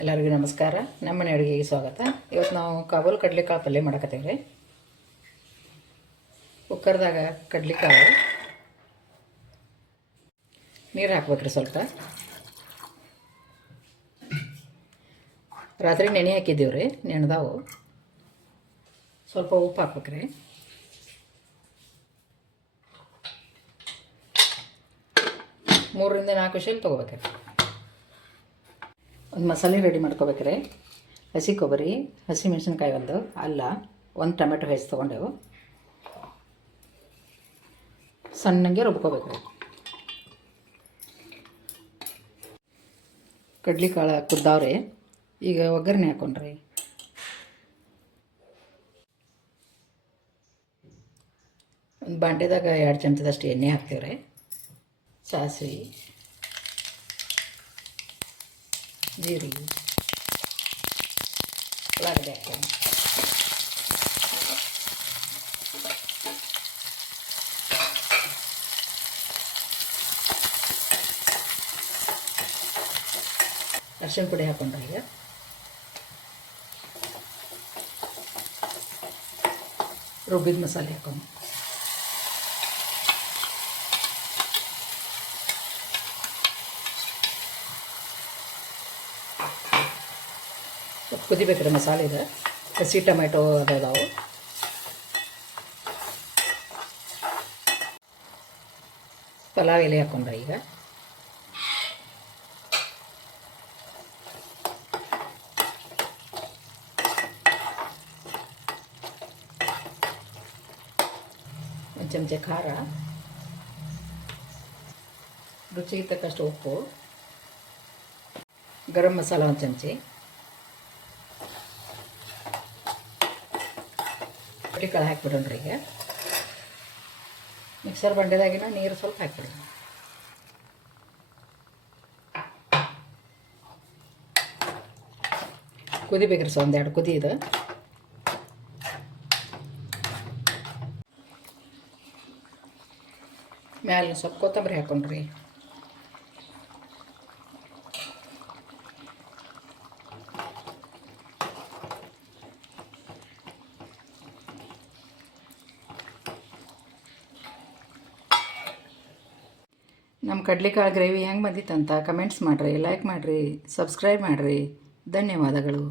ಎಲ್ಲರಿಗೂ ನಮಸ್ಕಾರ. ನಮ್ಮನೆ ಅಡುಗೆಗೆ ಸ್ವಾಗತ. ಇವತ್ತು ನಾವು ಕಾಬೂಲ್ ಕಡ್ಲೆಕಾಳು ಪಲ್ಯ ಮಾಡಕತ್ತೇವೆ ರೀ. ಕುಕ್ಕರ್ದಾಗ ಕಡ್ಲೆಕಾಳು ನೀರು ಹಾಕ್ಬೇಕ್ರಿ. ಸ್ವಲ್ಪ ರಾತ್ರಿ ನೆನೆ ಹಾಕಿದ್ದೀವಿ ರೀ. ನೆನೆದಾವು ಸ್ವಲ್ಪ ಉಪ್ಪು ಹಾಕ್ಬೇಕ್ರಿ. ಮೂರರಿಂದ 4 ವಿಷಲ್ ತೊಗೋಬೇಕ್ರಿ. ಒಂದು ಮಸಾಲೆ ರೆಡಿ ಮಾಡ್ಕೋಬೇಕ್ರಿ. ಹಸಿ ಕೊಬ್ಬರಿ, ಹಸಿ ಮೆಣಸಿನ್ಕಾಯಿ, ಒಂದು ಅಲ್ಲ, ಒಂದು ಟೊಮೆಟೊ ಹೆಚ್ಚು ತೊಗೊಂಡೆವು. ಸಣ್ಣಗೆ ರುಬ್ಕೋಬೇಕ್ರಿ. ಕಡ್ಲೆಕಾಳು ಕುದ್ದಾವ್ರಿ. ಈಗ ಒಗ್ಗರಣೆ ಹಾಕೊಂಡ್ರಿ. ಒಂದು ಬಾಂಡೆದಾಗ 2 ಚಮಚದಷ್ಟು ಎಣ್ಣೆ ಹಾಕ್ತೀವ್ರಿ. ಸಾಸಿವೆ, ಜೀರಿಗೆ, ಉಳ್ಳಾಗಡ್ಡೆ ಹಾಕ್ತೀನಿ. ಅರಿಶಿನ ಪುಡಿ ಹಾಕೊಂಡ್ರೆ ಈಗ ರುಬ್ಬಿದ ಮಸಾಲೆ ಹಾಕೊಂಡು ಕುದಿಬೇಕ್ರಿ. ಮಸಾಲೆ ಇದೆ. ಹಸಿ ಟೊಮೆಟೊ ಅದಾವು. ಪಲಾವ್ ಎಲೆ ಹಾಕೊಂಡ್ರೆ ಈಗ ಒಂದು ಚಮಚ ಖಾರ, ರುಚಿಗೆ ತಕ್ಕಷ್ಟು ಉಪ್ಪು, ಗರಂ ಮಸಾಲ 1 ಚಮಚಿ, ಕಡ್ಲೆಕಾಳು ಹಾಕ್ಬಿಡೋಣ್ರಿ. ಈಗ ಮಿಕ್ಸರ್ ಬಂಡೆದಾಗಿನ ನೀರು ಸ್ವಲ್ಪ ಹಾಕ್ಬಿಡೋಣ. ಕುದಿಬೇಕ್ರಿ. ಒಂದೆರಡು ಕುದಿ ಇದೆ. ಮ್ಯಾಲೆ ಸ್ವಲ್ಪ ಕೊತ್ತಂಬರಿ ಹಾಕೊಂಡ್ರಿ. ನಮ್ಮ ಕಡ್ಲೆಕಾಳು ಗ್ರೇವಿ ಹೆಂಗೆ ಬಂದಿತ್ತಂತ ಕಮೆಂಟ್ಸ್ ಮಾಡಿರಿ, ಲೈಕ್ ಮಾಡಿರಿ, ಸಬ್ಸ್ಕ್ರೈಬ್ ಮಾಡಿರಿ. ಧನ್ಯವಾದಗಳು.